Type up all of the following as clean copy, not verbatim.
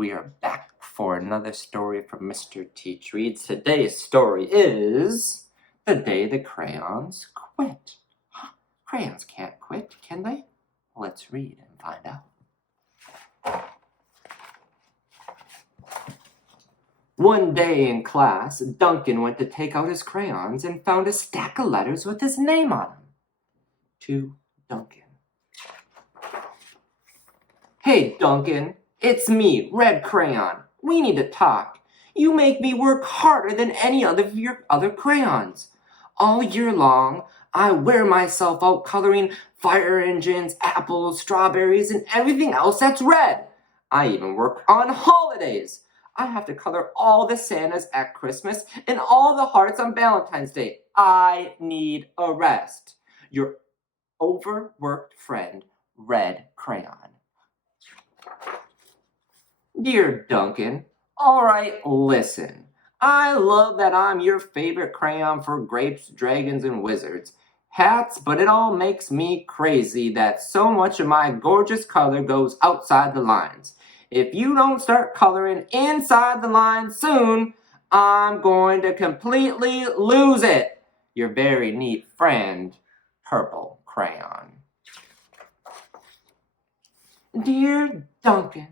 we are back for another story from Mr. Teach Reads. Today's story is The Day the Crayons Quit. Crayons can't quit, can they? Let's read and find out. One day in class, Duncan went to take out his crayons and found a stack of letters with his name on them. To Duncan. Hey, Duncan, it's me, Red Crayon. We need to talk. You make me work harder than any of your other crayons. All year long, I wear myself out coloring fire engines, apples, strawberries, and everything else that's red. I even work on holidays. I have to color all the Santas at Christmas and all the hearts on Valentine's Day. I need a rest. Your overworked friend, Red Crayon. Dear Duncan, all right, listen. I love that I'm your favorite crayon for grapes, dragons, and wizards. Hats, but it all makes me crazy that so much of my gorgeous color goes outside the lines. If you don't start coloring inside the lines soon, I'm going to completely lose it. Your very neat friend, Purple Crayon. Dear Duncan,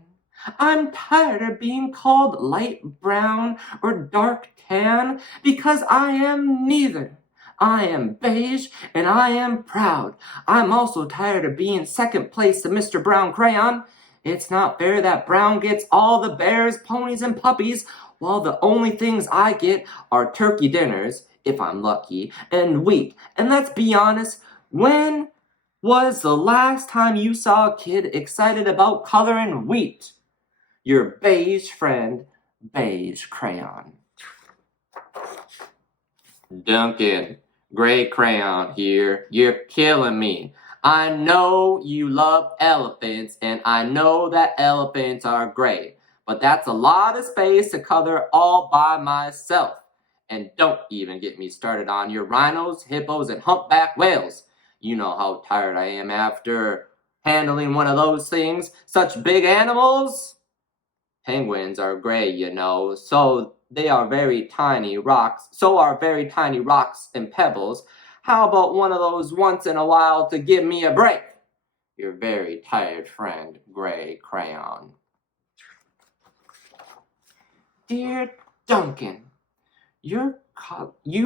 I'm tired of being called light brown or dark tan because I am neither. I am beige and I am proud. I'm also tired of being second place to Mr. Brown Crayon. It's not fair that Brown gets all the bears, ponies, and puppies, while the only things I get are turkey dinners, if I'm lucky, and wheat. And let's be honest, when was the last time you saw a kid excited about coloring wheat? Your beige friend, Beige Crayon. Duncan, Gray Crayon here. You're killing me. I know you love elephants, and I know that elephants are gray, but that's a lot of space to color all by myself. And don't even get me started on your rhinos, hippos, and humpback whales. You know how tired I am after handling one of those things. Such big animals. Penguins are gray, you know, so are very tiny rocks and pebbles. How about one of those once in a while to give me a break? Your very tired friend, Gray Crayon. Dear Duncan, you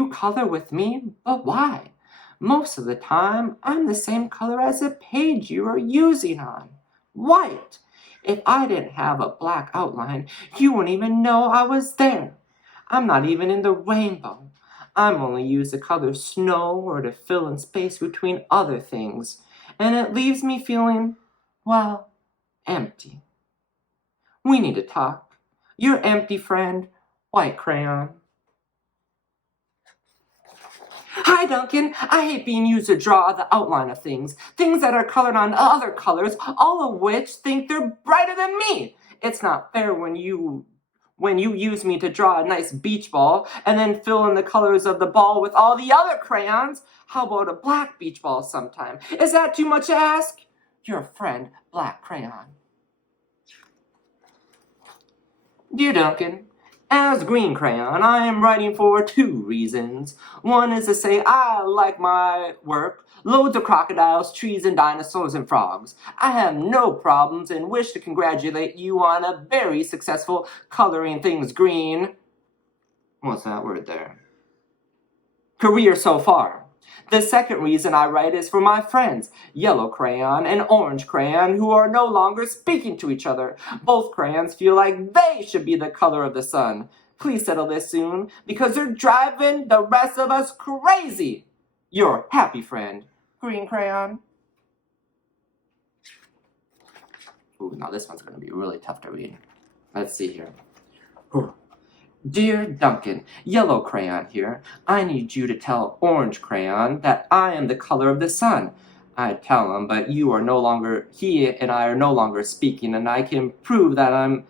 color with me, but why? Most of the time, I'm the same color as the page you are using on. White. If I didn't have a black outline, you wouldn't even know I was there. I'm not even in the rainbow. I'm only used to color snow or to fill in space between other things. And it leaves me feeling, well, empty. We need to talk. Your empty friend, White Crayon. Hi, Duncan. I hate being used to draw the outline of things that are colored on other colors, all of which think they're brighter than me. It's not fair when you use me to draw a nice beach ball and then fill in the colors of the ball with all the other crayons. How about a black beach ball sometime? Is that too much to ask? Your friend, Black Crayon. Dear Duncan, as Green Crayon, I am writing for 2 reasons. One is to say I like my work, loads of crocodiles, trees, and dinosaurs and frogs. I have no problems and wish to congratulate you on a very successful coloring things green. What's that word there? Career so far. The second reason I write is for my friends, Yellow Crayon and Orange Crayon, who are no longer speaking to each other. Both crayons feel like they should be the color of the sun. Please settle this soon, because they're driving the rest of us crazy. Your happy friend, Green Crayon. Ooh, now this one's going to be really tough to read. Let's see here. Whew. Dear Duncan, Yellow Crayon here. I need you to tell Orange Crayon that I am the color of the sun. I tell him, but he and I are no longer speaking, and I can prove that I'm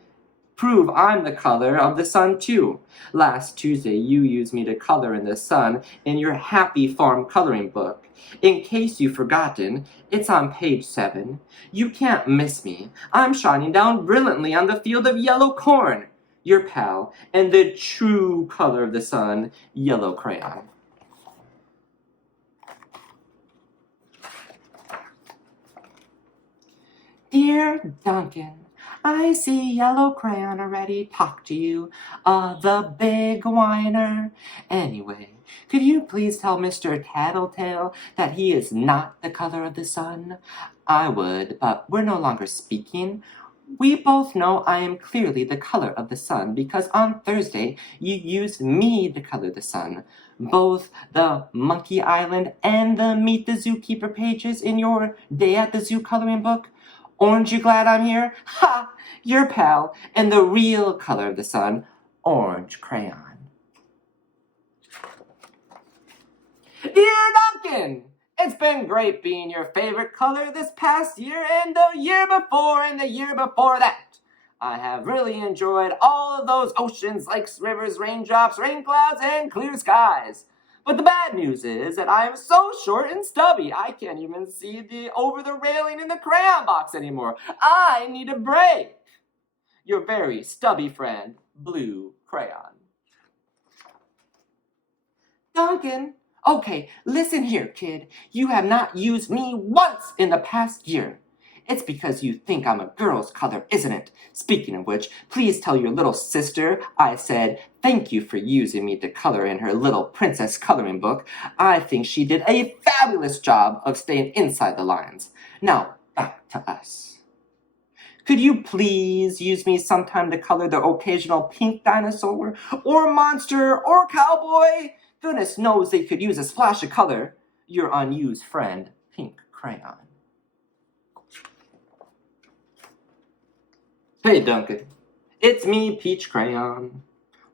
Prove I'm the color of the sun too. Last Tuesday you used me to color in the sun in your Happy Farm coloring book. In case you've forgotten, it's on page 7. You can't miss me. I'm shining down brilliantly on the field of yellow corn. Your pal, and the true color of the sun, yellow crayon. Dear Duncan, I see yellow crayon already talk to you, the big whiner. Anyway, could you please tell Mr. Tattletale that he is not the color of the sun? I would, but we're no longer speaking. We both know I am clearly the color of the sun because on Thursday you used me to color the sun. Both the Monkey Island and the Meet the Zookeeper pages in your Day at the Zoo coloring book. Aren't you glad I'm here? Ha! Your pal, and the real color of the sun, orange crayon. Dear Duncan, it's been great being your favorite color this past year and the year before and the year before that. I have really enjoyed all of those oceans, lakes, rivers, raindrops, rain clouds, and clear skies. But the bad news is that I am so short and stubby, I can't even see over the railing in the crayon box anymore. I need a break. Your very stubby friend, Blue Crayon. Duncan, okay, listen here, kid. You have not used me once in the past year. It's because you think I'm a girl's color, isn't it? Speaking of which, please tell your little sister I said thank you for using me to color in her little princess coloring book. I think she did a fabulous job of staying inside the lines. Now, back to us. Could you please use me sometime to color the occasional pink dinosaur, or monster, or cowboy? Goodness knows they could use a splash of color. Your unused friend, Pink Crayon. Hey Duncan, it's me, Peach Crayon.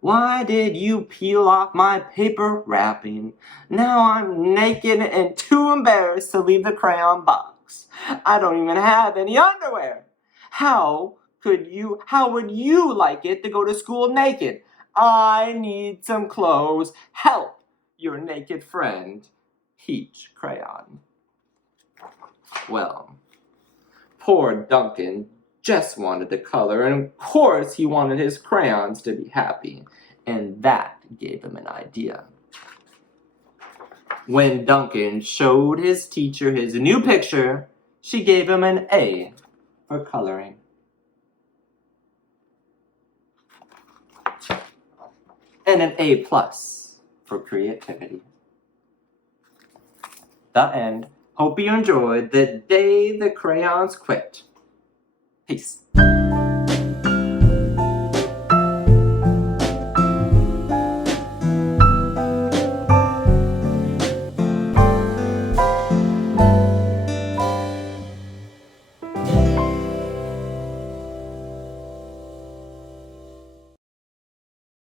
Why did you peel off my paper wrapping? Now I'm naked and too embarrassed to leave the crayon box. I don't even have any underwear. How would you like it to go to school naked? I need some clothes. Help, your naked friend, Peach Crayon. Well, poor Duncan just wanted to color, and of course he wanted his crayons to be happy, and that gave him an idea. When Duncan showed his teacher his new picture, she gave him an A for coloring. And an A+ for creativity. The end. Hope you enjoyed the day the crayons quit. Peace.